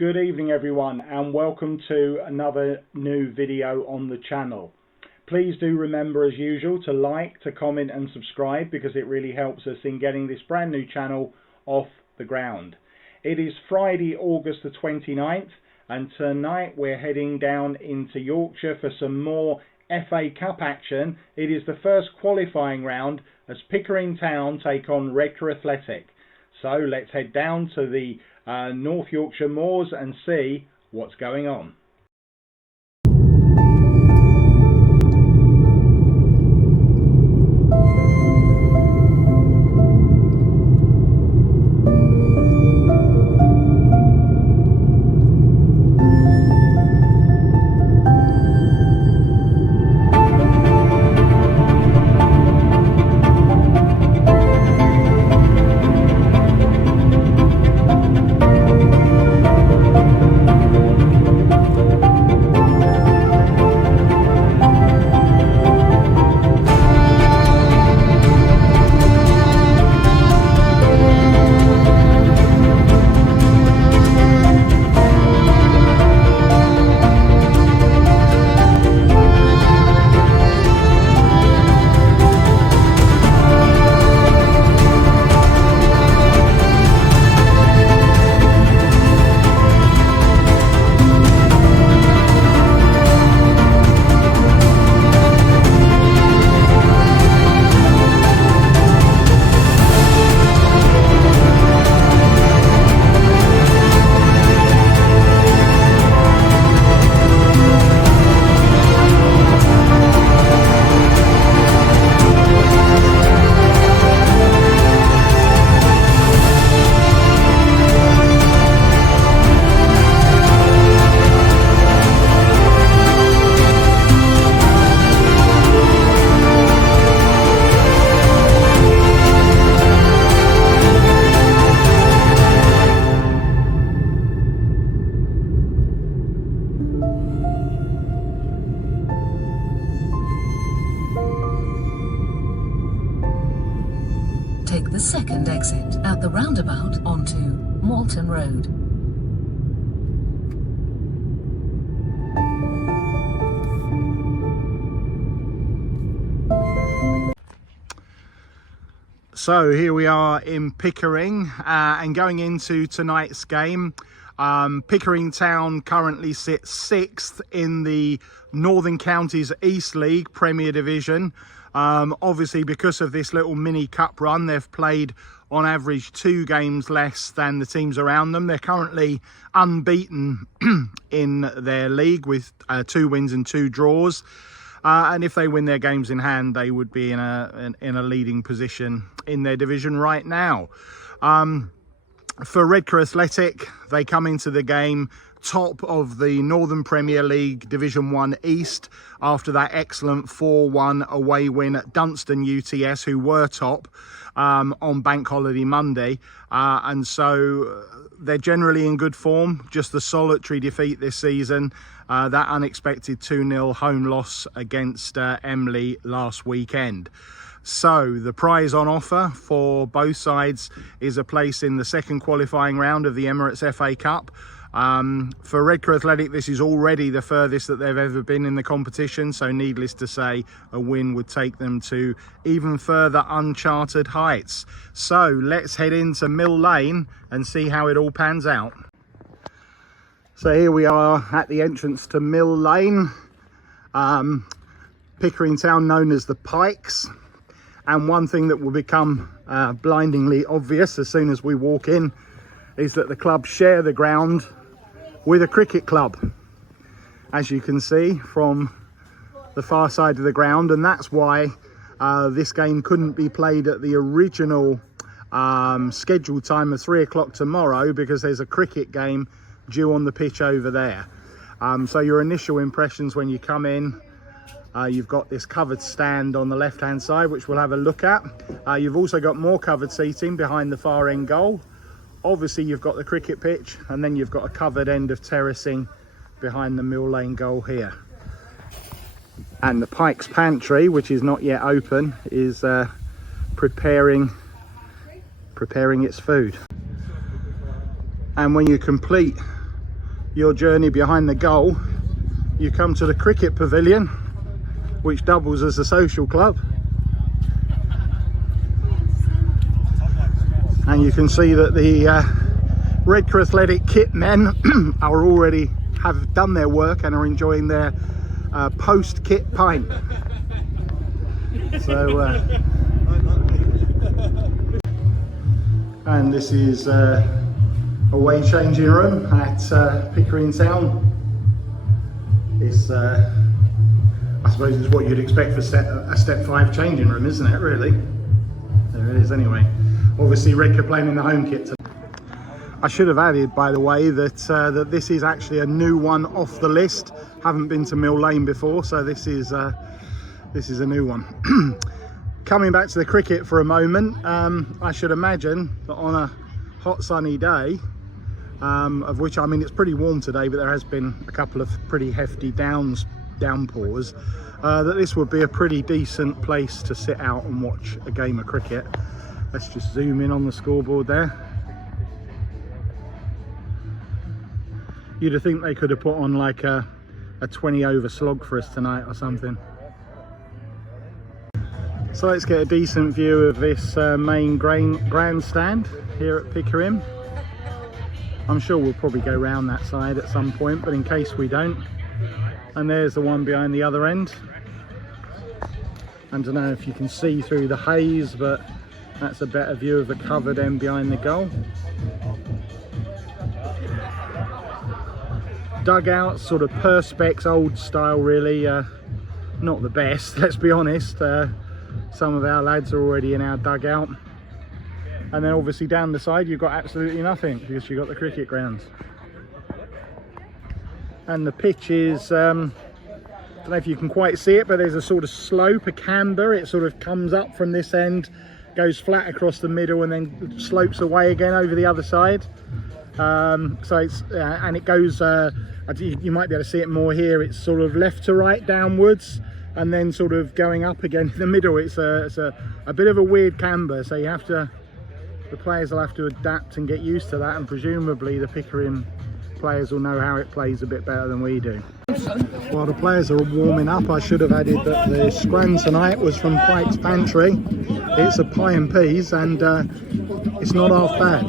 Good evening everyone, and welcome to another new video on the channel. Please do remember, as usual, to like, to comment and subscribe, because it really helps us in getting this brand new channel off the ground. It is Friday, August the 29th, and tonight we're heading down into Yorkshire for some more FA Cup action. It is the first qualifying round as Pickering Town take on Redcar Athletic. So let's head down to the North Yorkshire moors and see what's going on. Take the second exit at the roundabout onto Malton Road. So here we are in Pickering and going into tonight's game. Pickering Town currently sits 6th in the Northern Counties East League Premier Division. Obviously, because of this little mini cup run, they've played on average 2 games less than the teams around them. They're currently unbeaten in their league with 2 wins and 2 draws. And if they win their games in hand, they would be in a leading position in their division right now. For Redcar Athletic, they come into the game top of the Northern Premier League Division 1 East after that excellent 4-1 away win at Dunstan UTS, who were top on Bank Holiday Monday. And so they're generally in good form. Just the solitary defeat this season, that unexpected 2-0 home loss against Emley last weekend. So the prize on offer for both sides is a place in the second qualifying round of the Emirates FA Cup. For Redcar Athletic, this is already the furthest that they've ever been in the competition, so needless to say, a win would take them to even further uncharted heights. So let's head into Mill Lane and see how it all pans out. So here we are at the entrance to Mill Lane, Pickering Town, known as the Pikes. And one thing that will become blindingly obvious as soon as we walk in is that the club share the ground with a cricket club, as you can see from the far side of the ground. And that's why this game couldn't be played at the original scheduled time of 3 o'clock tomorrow, because there's a cricket game due on the pitch over there. So your initial impressions when you come in, you've got this covered stand on the left hand side, which we'll have a look at. You've also got more covered seating behind the far end goal. Obviously you've got the cricket pitch, and then you've got a covered end of terracing behind the Mill Lane goal here. And the Pikes Pantry, which is not yet open, is preparing its food. And when you complete your journey behind the goal, you come to the cricket pavilion, which doubles as a social club. And you can see that the Redcar Athletic kit men are already have done their work and are enjoying their post kit pint. So and this is away changing room at Pickering Town. It's I suppose it's what you'd expect for a step 5 changing room, isn't it, really? There it is anyway. Obviously Redcar playing in the home kit today. I should have added, by the way, that that this is actually a new one off the list. Haven't been to Mill Lane before, so this is a new one. Coming back to the cricket for a moment, I should imagine that on a hot sunny day, of which, I mean, it's pretty warm today, but there has been a couple of pretty hefty downpours, that this would be a pretty decent place to sit out and watch a game of cricket. Let's just zoom in on the scoreboard there. You'd have think they could have put on like a 20 over slog for us tonight or something. So let's get a decent view of this main grandstand here at Pickering. I'm sure we'll probably go round that side at some point, but in case we don't. And there's the one behind the other end. I don't know if you can see through the haze, but that's a better view of the covered end behind the goal. Dugouts, sort of perspex, old style really, not the best, let's be honest. Some of our lads are already in our dugout. And then obviously down the side you've got absolutely nothing because you've got the cricket grounds. And the pitch is, I don't know if you can quite see it, but there's a sort of slope, a camber. It sort of comes up from this end, goes flat across the middle and then slopes away again over the other side. So it's and it goes, you might be able to see it more here, it's sort of left to right downwards and then sort of going up again in the middle. It's a bit of a weird camber, so the players will have to adapt and get used to that, and presumably the Pickering players will know how it plays a bit better than we do. While the players are warming up, I should have added that the scran tonight was from Pike's Pantry. It's a pie and peas, and it's not half bad.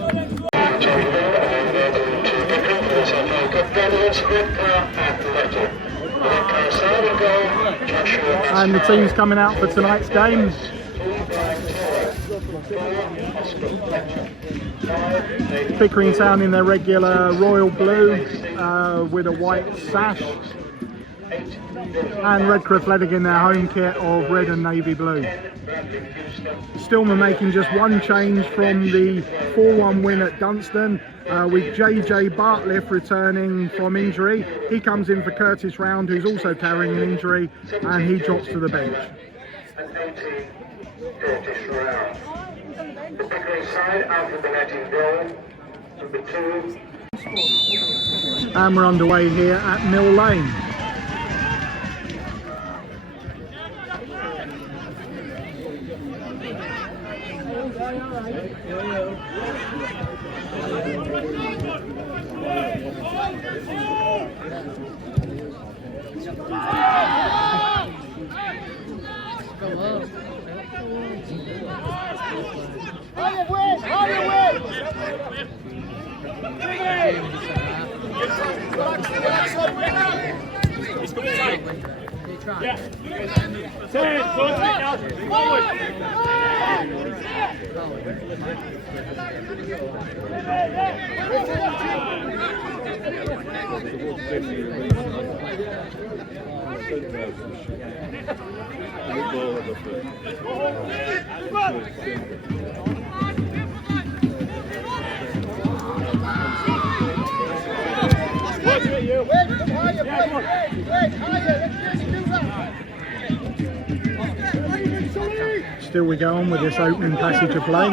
And the team's coming out for tonight's game. Pickering Town in their regular royal blue with a white sash, and Redcar Athletic in their home kit of red and navy blue. Steelmen making just one change from the 4-1 win at Dunstan, with JJ Bartliff returning from injury. He comes in for Curtis Round, who's also carrying an injury, and he drops to the bench. Curtis Round. The Pickering side out of the netting goal, number 2. And we're underway here at Mill Lane. Still we go on with this opening passage of play.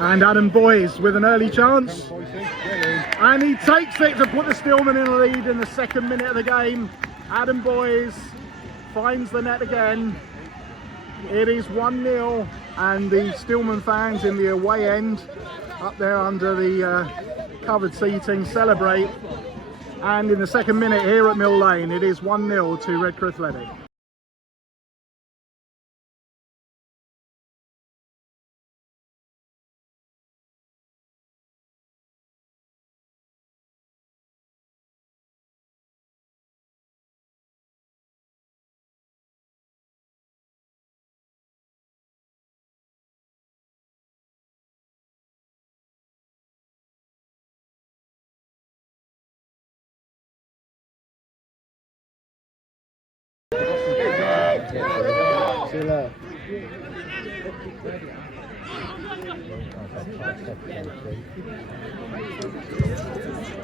And Adam Boyes with an early chance. And he takes it to put the Steelmen in the lead in the 2nd minute of the game. Adam Boyes finds the net again. It is 1-0 and the Steelmen fans in the away end up there under the covered seating celebrate. And in the second minute here at Mill Lane, it is 1-0 to Redcar Athletic.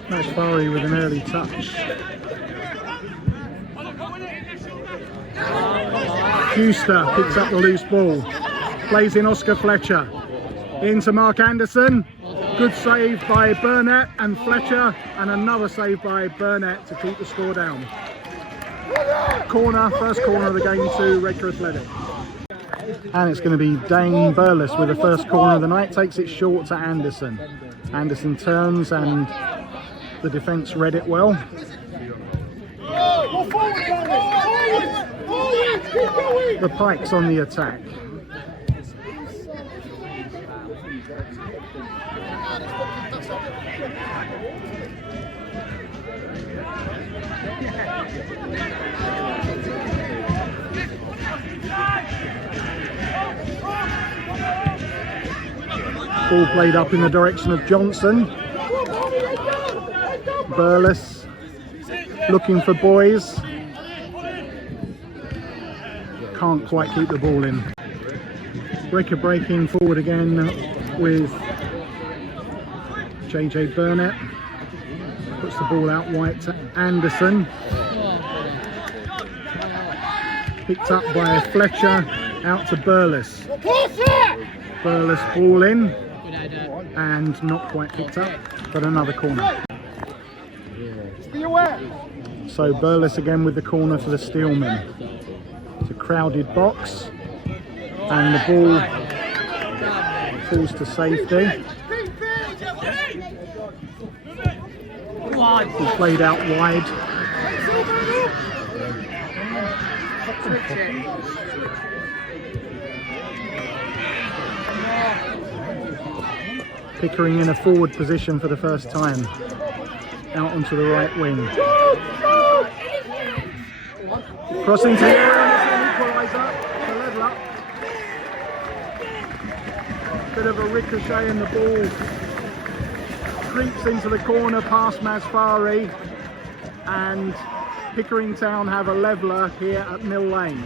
Mashfari with an early touch. Fuster picks up the loose ball, plays in Oscar Fletcher, into Mark Anderson. Good save by Burnett and Fletcher, and another save by Burnett to keep the score down. Corner, first corner of the game to Redcar Athletic. And it's going to be Dane Burles with the first corner of the night, takes it short to Anderson. Anderson turns and the defence read it well. The Pikes on the attack. Ball played up in the direction of Johnson. Burles looking for Boys. Can't quite keep the ball in. Redcar breaking forward again with JJ Burnett. Puts the ball out wide to Anderson. Picked up by Fletcher, out to Burles. Burles ball in and not quite picked up, but another corner. So Burles again with the corner for the Steelmen. It's a crowded box and the ball falls to safety. It's played out wide. Pickering in a forward position for the first time. Out onto the right wing. Crossing to the area, equaliser, the level up. Bit of a ricochet and the ball creeps into the corner past Masfari, and Pickering Town have a leveller here at Mill Lane.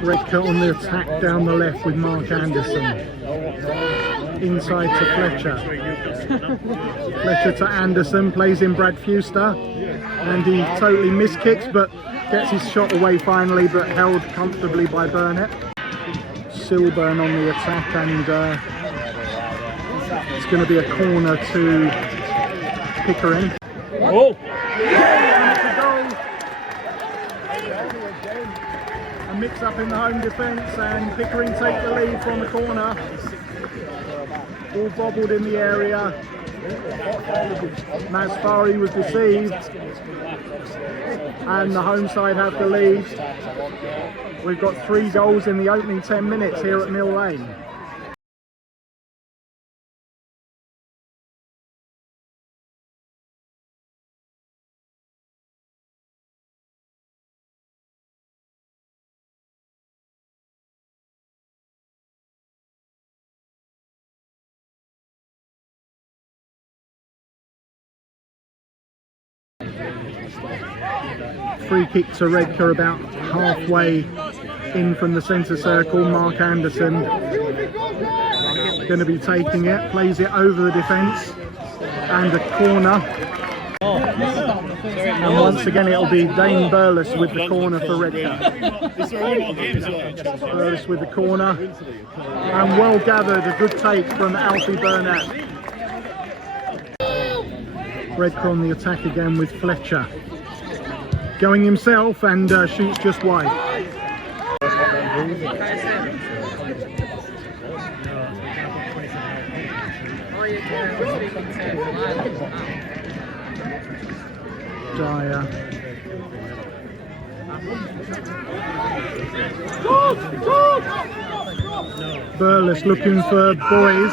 Redcar on the attack down the left with Mark Anderson. Inside to Fletcher. Fletcher to Anderson, plays in Brad Fuster. And he totally miskicks, but gets his shot away finally, but held comfortably by Burnett. Silburn on the attack, and it's going to be a corner to Pickering. Oh! A mix up in the home defence, and Pickering take the lead from the corner. All bobbled in the area. Masfari was deceived, and the home side have the lead. We've got 3 goals in the opening 10 minutes here at Mill Lane. Free kick to Redcar about halfway in from the centre circle. Mark Anderson going to be taking it, plays it over the defence. and a corner. And once again it'll be Dane Burles with the corner for Redcar. Burles with the corner, and well gathered, a good take from Alfie Burnett. Redcar on the attack again with Fletcher. Going himself and shoots just wide. Dyer. Burles looking for Boys.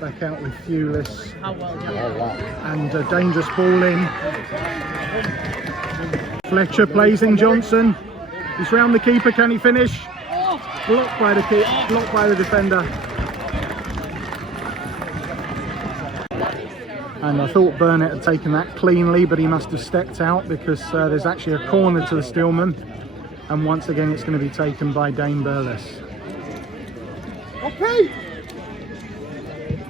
Back out with Fewless, and a dangerous ball in. Fletcher plays in Johnson. He's round the keeper. Can he finish? Blocked by the blocked by the defender. And I thought Burnett had taken that cleanly, but he must have stepped out because there's actually a corner to the Steelmen, and once again it's going to be taken by Dane Burles.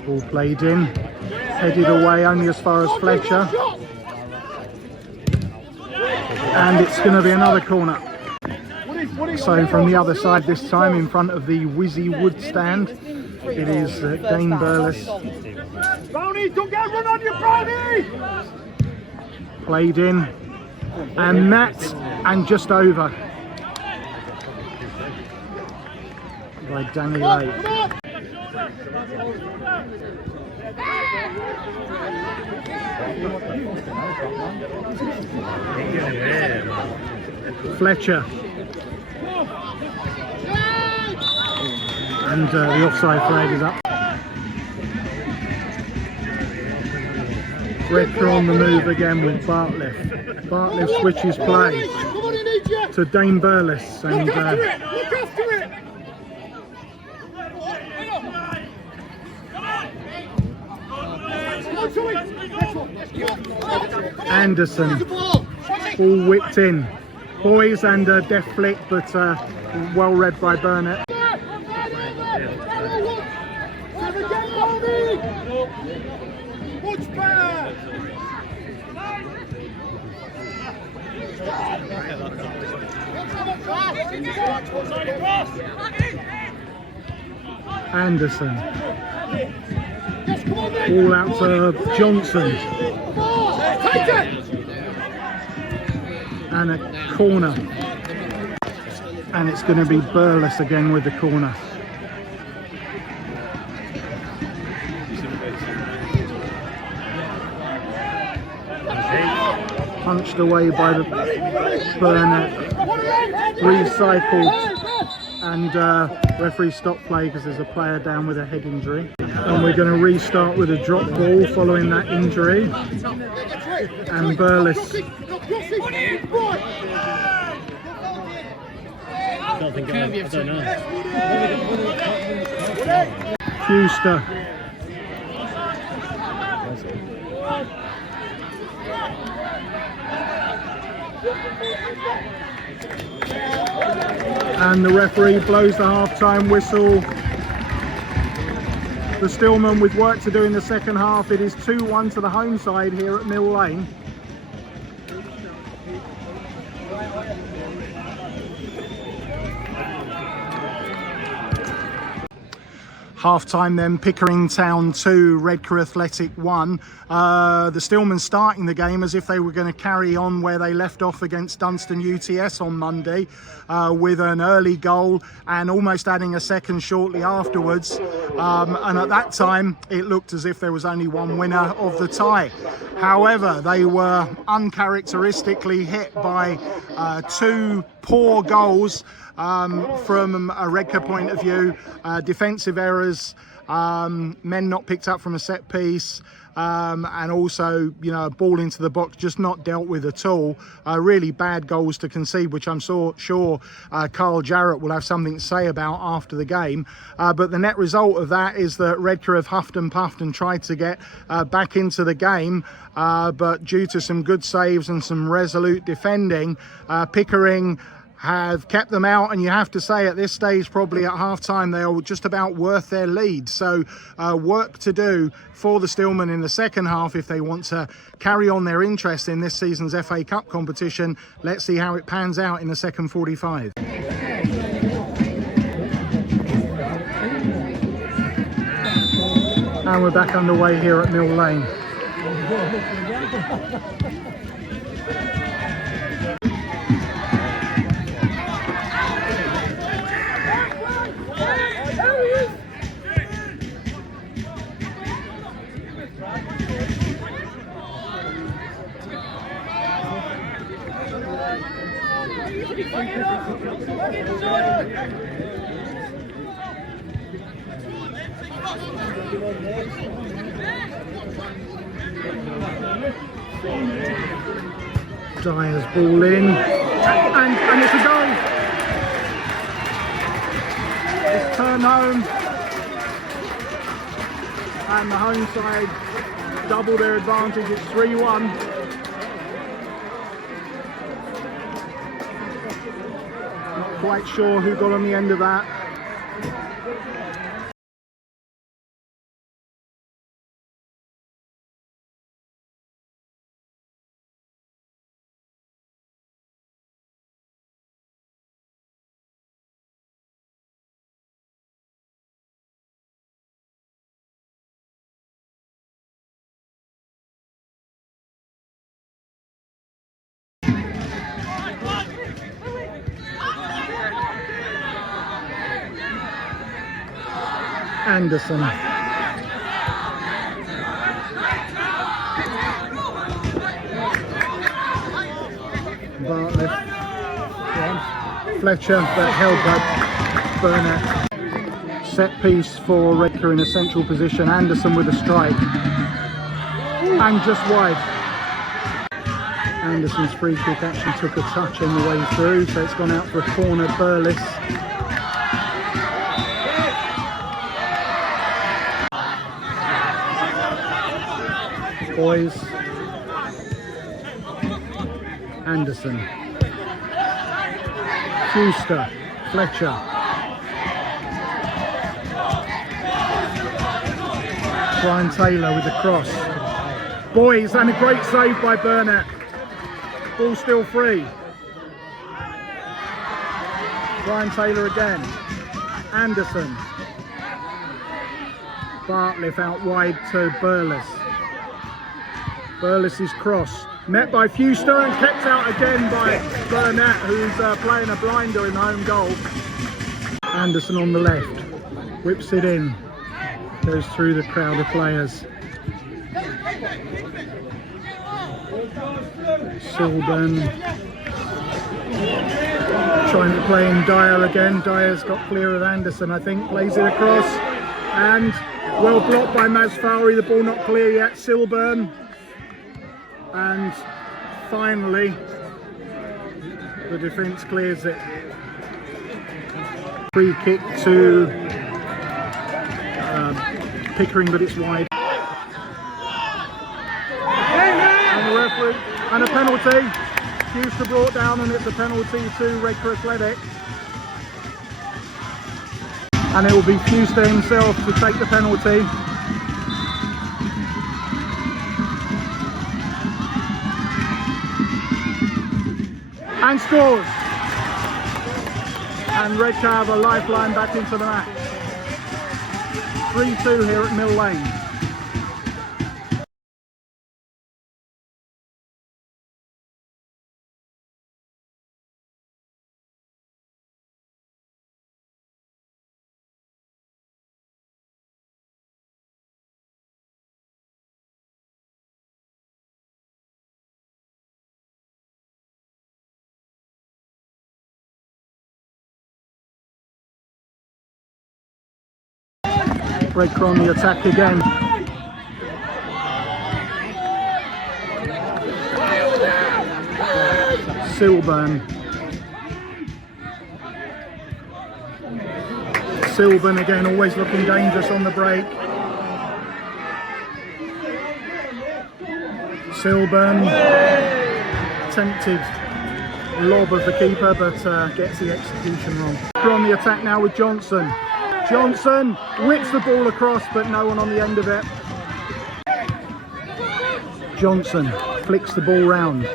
Ball played in, headed away only as far as Fletcher, and it's going to be another corner. So from the other side this time, in front of the Wizzy Wood stand, it is Dane Burles. Brownie, don't get run on you, Brownie! Played in, and that, and just over by Danny Lake. Fletcher, and the offside flag is up. Redcar on the move again with Bartlett. Bartlett switches play to Dane Burles, and Anderson, all whipped in. Boys, and a deft flick, but well read by Burnett. Anderson, all out to Johnson, and a corner, and it's going to be Burles again with the corner. Punched away by the Burnett, recycled, and referee stopped play because there's a player down with a head injury. And we're going to restart with a drop ball following that injury, and Burles. I don't know. Fuster. And the referee blows the half-time whistle. The Steelmen with work to do in the second half. It is 2-1 to the home side here at Mill Lane. Half-time then, Pickering Town 2, Redcar Athletic 1. The Steelmen starting the game as if they were going to carry on where they left off against Dunstan UTS on Monday, with an early goal and almost adding a second shortly afterwards. And at that time, it looked as if there was only one winner of the tie. However, they were uncharacteristically hit by two poor goals from a Redcar point of view, defensive errors, men not picked up from a set piece, and also, you know, a ball into the box just not dealt with at all. Really bad goals to concede, which I'm sure Carl Jarrett will have something to say about after the game. But the net result of that is that Redcar have huffed and puffed and tried to get back into the game, but due to some good saves and some resolute defending, Pickering have kept them out, and you have to say at this stage, probably at half-time, they are just about worth their lead. So work to do for the Steelmen in the second half if they want to carry on their interest in this season's FA Cup competition. Let's see how it pans out in the second 45. And we're back underway here at Mill Lane. Dyer's ball in, and it's a goal. It's turned home, and the home side double their advantage. It's 3-1. Not quite sure who got on the end of that. Anderson. Bartlett. Fletcher, but held by Burnett. Set piece for Redcar in a central position. Anderson with a strike. And just wide. Anderson's free kick actually took a touch on the way through, so it's gone out for a corner. Burles. Boys. Anderson. Fuster. Fletcher. Brian Taylor with the cross. Boys, and a great save by Burnett. Ball still free. Brian Taylor again. Anderson. Bartlett out wide to Burles. Burles' cross. Met by Fuster and kept out again by Burnett, who's playing a blinder in the home goal. Anderson on the left. Whips it in. Goes through the crowd of players. Silburn trying to play in Dyer again. Dyer's got clear of Anderson, I think. Plays it across. And well blocked by Masfari. The ball not clear yet. Silburn. And finally, the defence clears it. Free kick to Pickering, but it's wide. And the referee, and a penalty. Fuster brought down, and it's a penalty to Redcar Athletic. And it will be Fuster himself to take the penalty. And scores. And Redcar have a lifeline back into the match. 3-2 here at Mill Lane. Redcar on the attack again. Steelmen. Steelmen again, always looking dangerous on the break. Steelmen, tempted lob of the keeper, but gets the execution wrong. We're on the attack now with Johnson. Johnson whips the ball across, but no one on the end of it. Johnson flicks the ball round.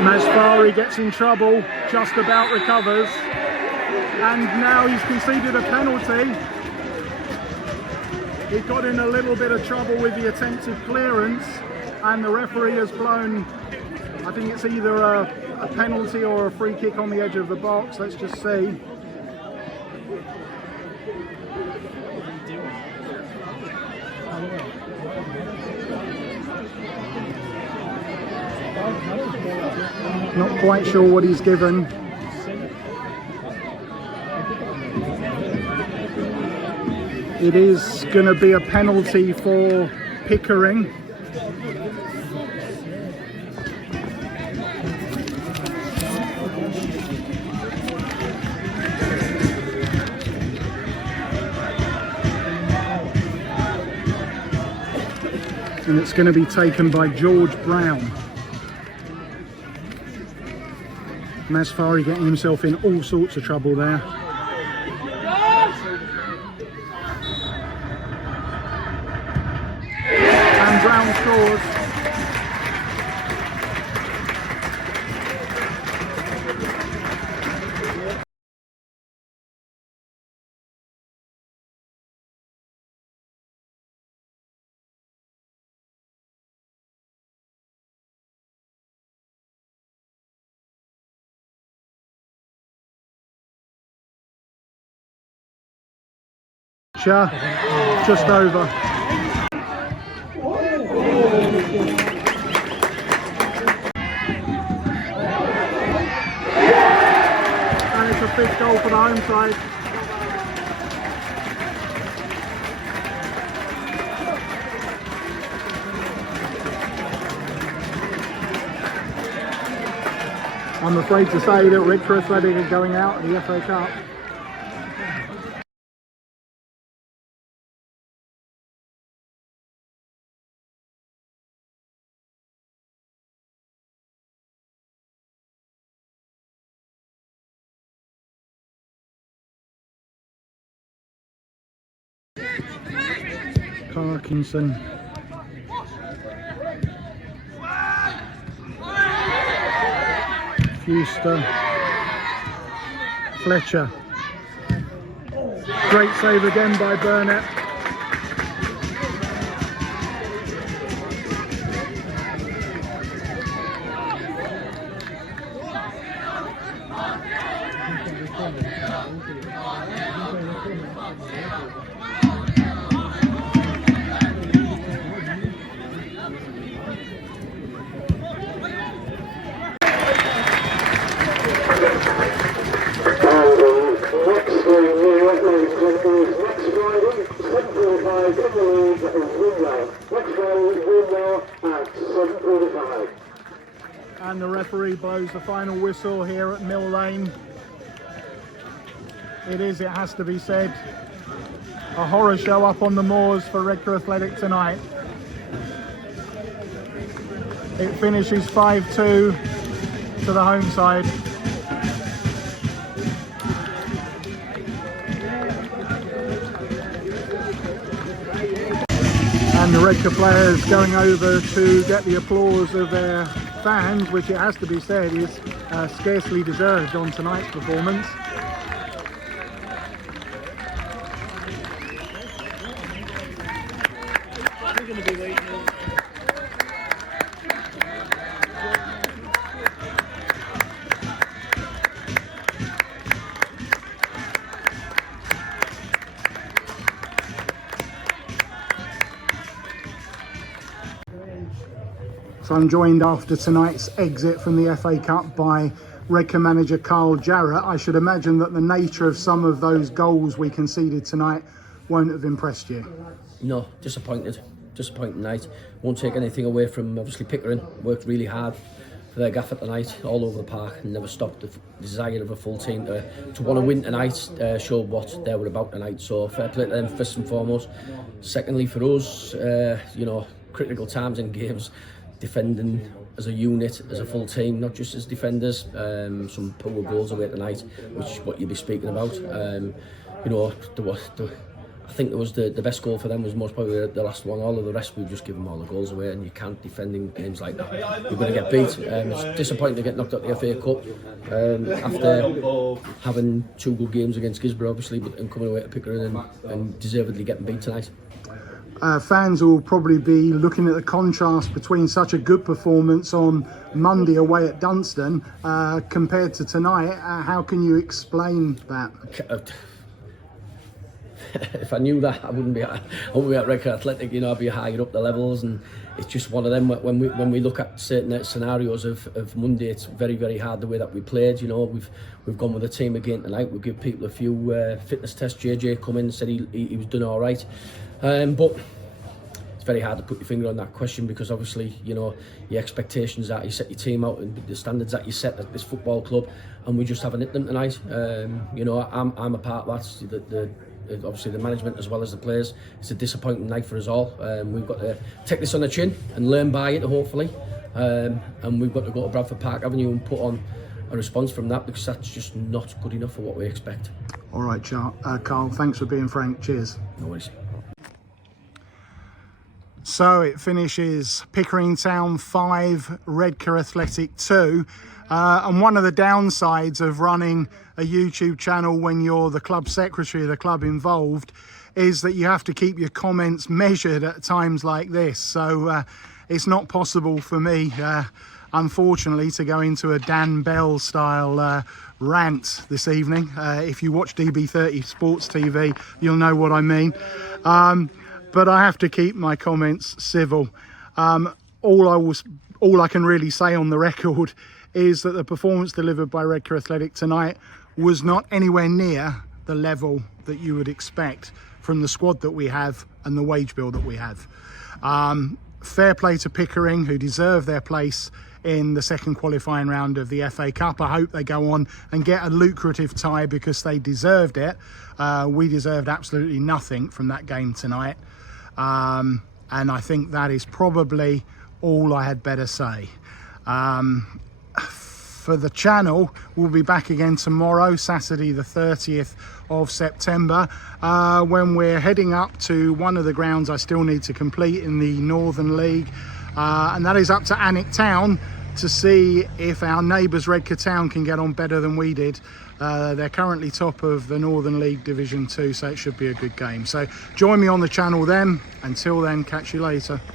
Masfari gets in trouble, just about recovers, and now he's conceded a penalty. He got in a little bit of trouble with the attempted clearance, and the referee has blown, I think it's either a penalty or a free kick on the edge of the box. Let's just see. Not quite sure what he's given. It is going to be a penalty for Pickering. And it's going to be taken by George Brown. Masfari getting himself in all sorts of trouble there. And Brown scores. Just over. And it's a big goal for the home side. I'm afraid to say that Redcar Athletic are going out of the FA Cup. Parkinson. Fuster. Fletcher. Great save again by Burnett. And the referee blows the final whistle here at Mill Lane. It has to be said, a horror show up on the moors for Redcar Athletic tonight. It finishes 5-2 to the home side. And the Redcar players going over to get the applause of their fans, which it has to be said is scarcely deserved on tonight's performance. So I'm joined after tonight's exit from the FA Cup by Redcar manager Carl Jarrett. I should imagine that the nature of some of those goals we conceded tonight won't have impressed you. No, disappointed. Disappointing night. Won't take anything away from obviously Pickering. Worked really hard for their gaffer tonight, all over the park, and never stopped the desire of a full team to want to win tonight. Showed what they were about tonight. So fair play to them first and foremost. Secondly, for us, you know, critical times in games, defending as a unit, as a full team, not just as defenders. Some poor goals away tonight, which is what you'll be speaking about. You know, I think it was the best goal for them was most probably the last one. All of the rest, we've just given all the goals away, and you can't defend in games like that. You're going to get beat. It's disappointing to get knocked out the FA Cup after having 2 good games against Gisborough, obviously, but and coming away to Pickering and deservedly getting beat tonight. Fans will probably be looking at the contrast between such a good performance on Monday away at Dunstan compared to tonight. How can you explain that? If I knew that, I wouldn't be at Redcar Athletic. You know, I'd be higher up the levels, and it's just one of them. When we look at certain scenarios of Monday, it's very, very hard the way that we played. You know, we've gone with the team again tonight. We'll give people a few fitness tests. JJ come in and said he was doing all right, but it's very hard to put your finger on that question, because obviously, you know, your expectations that you set your team out and the standards that you set at this football club, and we just haven't hit them tonight. You know, I'm a part of that. Obviously the management as well as the players. It's a disappointing night for us all. We've got to take this on the chin and learn by it, hopefully, and we've got to go to Bradford Park Avenue and put on a response from that, because that's just not good enough for what we expect. All right, Carl, thanks for being frank. Cheers. No worries. So it finishes Pickering Town 5, Redcar Athletic 2. And one of the downsides of running a YouTube channel when you're the club secretary, the club involved, is that you have to keep your comments measured at times like this. So it's not possible for me, unfortunately, to go into a Dan Bell style rant this evening. If you watch DB30 Sports TV, you'll know what I mean. But I have to keep my comments civil. All I can really say on the record is that the performance delivered by Redcar Athletic tonight was not anywhere near the level that you would expect from the squad that we have and the wage bill that we have. Fair play to Pickering, who deserve their place in the second qualifying round of the FA Cup. I hope they go on and get a lucrative tie, because they deserved it. We deserved absolutely nothing from that game tonight. And I think that is probably all I had better say. For the channel, we'll be back again tomorrow, Saturday the 30th of September, when we're heading up to one of the grounds I still need to complete in the Northern League, and that is up to Alnwick Town, to see if our neighbours Redcar Town can get on better than we did. They're currently top of the Northern League Division 2, so it should be a good game. So join me on the channel then. Until then, catch you later.